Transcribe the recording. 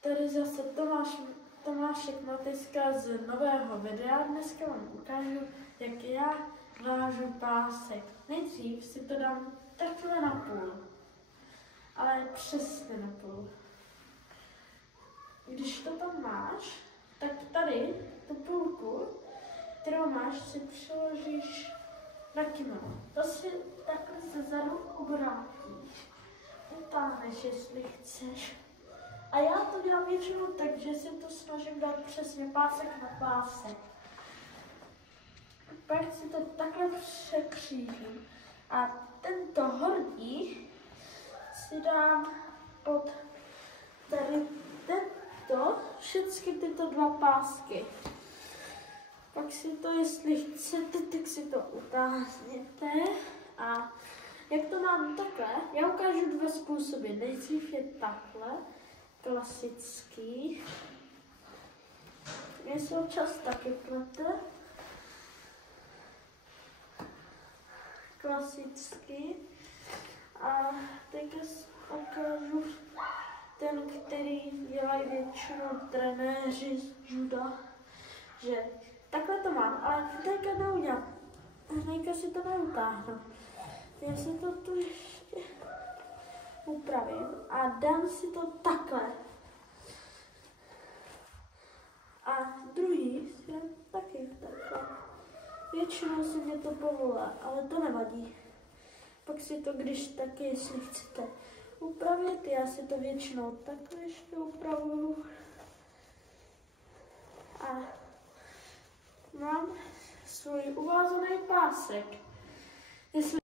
Tady zase Tomášek Matyska z nového videa. Dneska vám ukážu, jak já vážu pásek. Nejdřív si to dám takhle na půl, ale přesně na půl. Když to tam máš, tak tady tu půlku, kterou máš, si přiložíš na kimono. To si takhle se zadu obrátíš. Utáhneš, jestli chceš. A já to dělám většinou tak, že si to snažím dát přesně pásek na pásek. Pak si to takhle překřížím. A tento horní si dám pod tady tento, všechny tyto dva pásky. Pak si to, jestli chcete, tak si to utáhněte. A jak to mám takhle, já ukážu dva způsoby. Nejdřív je takhle, klasický. Mně se občas taky plete. Klasický. A teďka ukážu ten, který dělají většinou trenéři z juda, že takhle to mám, ale teďka neudělám. Teďka si to neutáhnu. Já si to tu ještě upravím a dám si to takhle. A druhý si dám taky takhle. Většinou si mě to povolá, ale to nevadí. Pak si to, když taky, jestli chcete upravit, já si to většinou takhle ještě upravuju. A mám svůj uvázaný pásek. Jestli